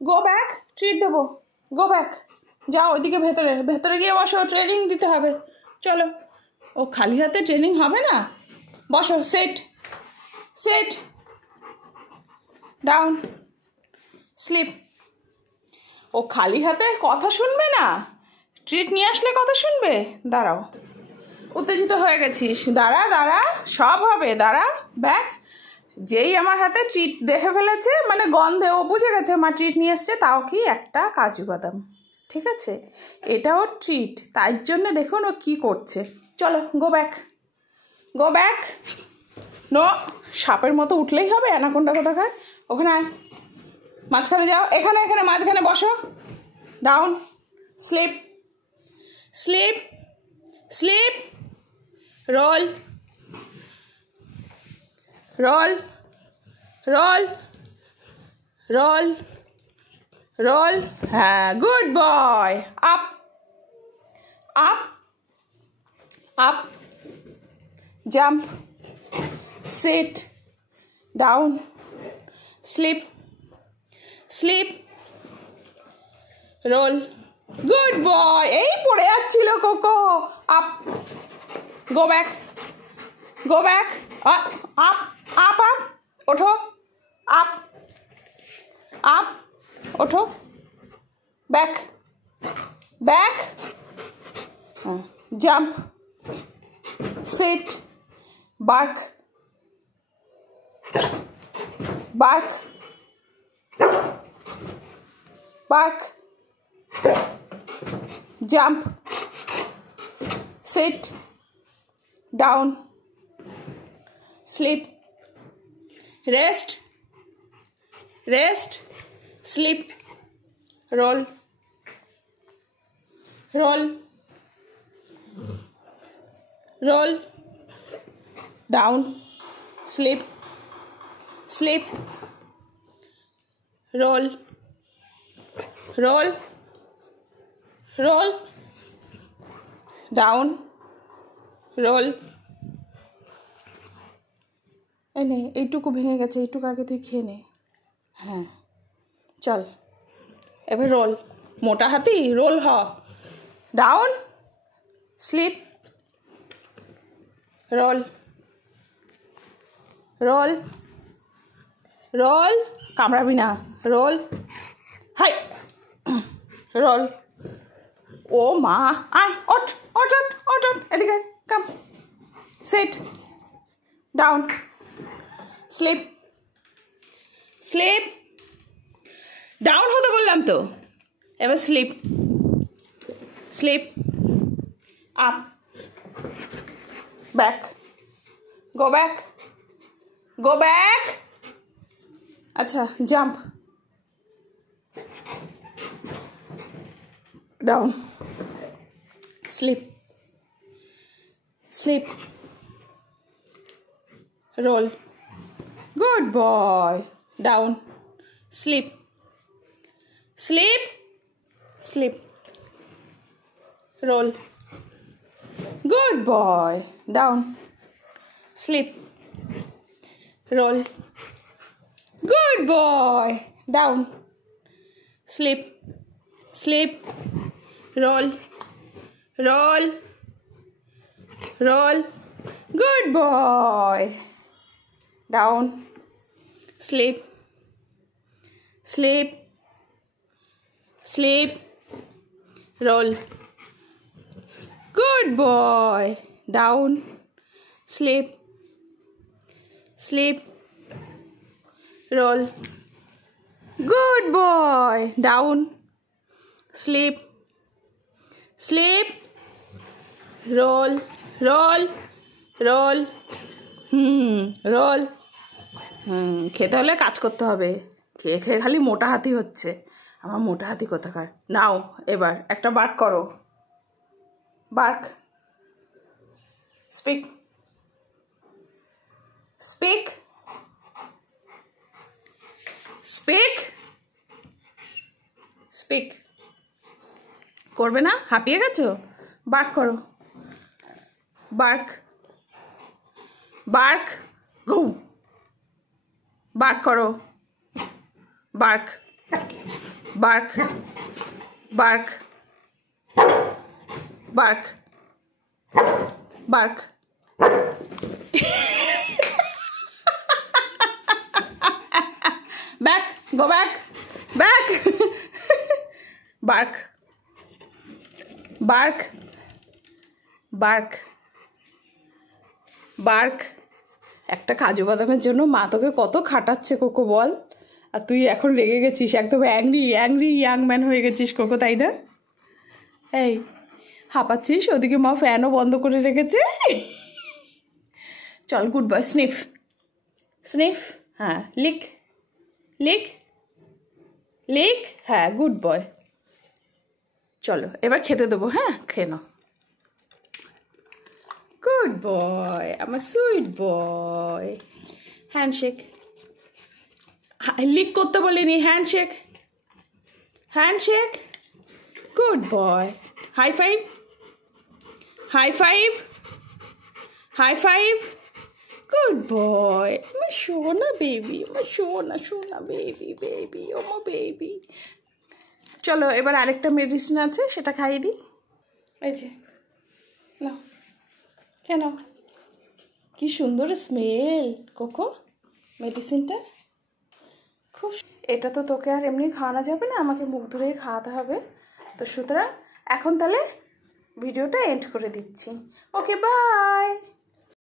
Go back, treat দেবো। Go back, যাও ওইদিকে ভেতরে ভেতরে গিয়ে বসো, ট্রেনিং দিতে হবে। চলো, ও খালি হাতে ট্রেনিং হবে না। বসো, সেট সেট ডাউন, স্লিপ। ও খালি হাতে কথা শুনবে না, ট্রিট নিয়ে আসলে কথা শুনবে। দাঁড়াও, উত্তেজিত হয়ে গেছিস, দাঁড়া দাঁড়া, সব হবে, দাঁড়া। ব্যাক। যেই আমার হাতে ট্রিট দেখে ফেলেছে, মানে গন্ধে ও বুঝে গেছে মা ট্রিট নিয়ে এসছে, তাও কি একটা কাজু বাদাম। ঠিক আছে, এটা ওর ট্রিট, তাই জন্য দেখুন ও কি করছে। চলো, go back, go back. No, সাপের মতো উঠলেই হবে, অ্যানাকোন্ডা কোথাকার। ওখানে আয়, মাঝখানে যাও, এখানে এখানে মাঝখানে বসো। Down, sleep sleep sleep, roll roll roll roll roll. হ্যাঁ, good boy. Up up up, jump, sit, down, sleep sleep, roll. Good boy. এই পড়ে যাচ্ছিল Coco. Up, go back, go back, up up up, ওঠো, up up, ওঠো, back back, jump, sit, bark bark bark, jump, sit, down, sleep, rest rest, sleep, roll roll roll, down, sleep sleep, roll roll roll, down, roll. এই নে, এইটুকু ভেঙে গেছে, এইটুকু আগে তুই খেয়ে নে। হ্যাঁ, চল এবার রোল। মোটা হাতি রোল হ। Down, sleep, roll roll roll, কামড়াবি না, রোল, হাই, রোল। ও মা, আয়, ওঠ ওঠ ওঠ ওঠ ওঠ, এদিকে come, sit, down, sleep sleep, down হতে বললাম তো। এবার sleep sleep, up, back, go back, go back. আচ্ছা, jump, down, sleep sleep, roll. Good boy. Down, sleep sleep sleep, roll. Good boy. Down, sleep, roll. Good boy. Down, sleep sleep, roll roll roll. Good boy. Down, sleep sleep sleep, roll. Good boy. Down, sleep sleep, roll. Good boy. Down, sleep sleep, roll roll roll. Role. খেতে হলে কাজ করতে হবে, খেয়ে খেয়ে খালি মোটা হাতি হচ্ছে। আমার মোটা হাতি কোথাকার। নাও, এবার একটা বার্ক করো। Bark, speak speak speak speak. করবে না? হাঁপিয়ে গেছো? বার্ক করো। Bark bark, go. বার্ক করো, bark. Bark bark bark bark. Back, go back, back. Bark, bark, bark, bark. একটা কাজু বাদামের জন্য মা তোকে কত খাটাচ্ছে কোকো বল, আর তুই এখন রেগে গেছিস, একদম অ্যাংরি অ্যাংরি ইয়াং ম্যান হয়ে গেছিস কোকো, তাই না? এই হাঁপাচ্ছিস, ওদিকে মা ফ্যানও বন্ধ করে রেখেছে। চল, গুড বয়, স্নিফ স্নিফ, হ্যাঁ লিক লিক লিক, হ্যাঁ গুড বয়। চলো এবার খেতে দেবো, হ্যাঁ খেয়ে নাও। গুড বয়, আমার সুইট বয়। হ্যান্ডশেক, লিক করতে বলিনি, handshake handshake. Good boy, high five high five high five. Good boy, আমার সোনা বেবি, আমার সোনা সোনা বেবি বেবি, ও মা বেবি। চলো এবার আরেকটা মেডিসিন আছে, সেটা খাইয়ে দিই। এই যে না, কেন, কি সুন্দর স্মেল কোকো মেডিসিনটা, খুব। এটা তো তোকে আর এমনি খাওয়ানো যাবে না, আমাকে মুখ ধরেই খাওয়াতে হবে, তো সুতরাং এখন তাহলে ভিডিওটা এন্ড করে দিচ্ছি। Okay bye.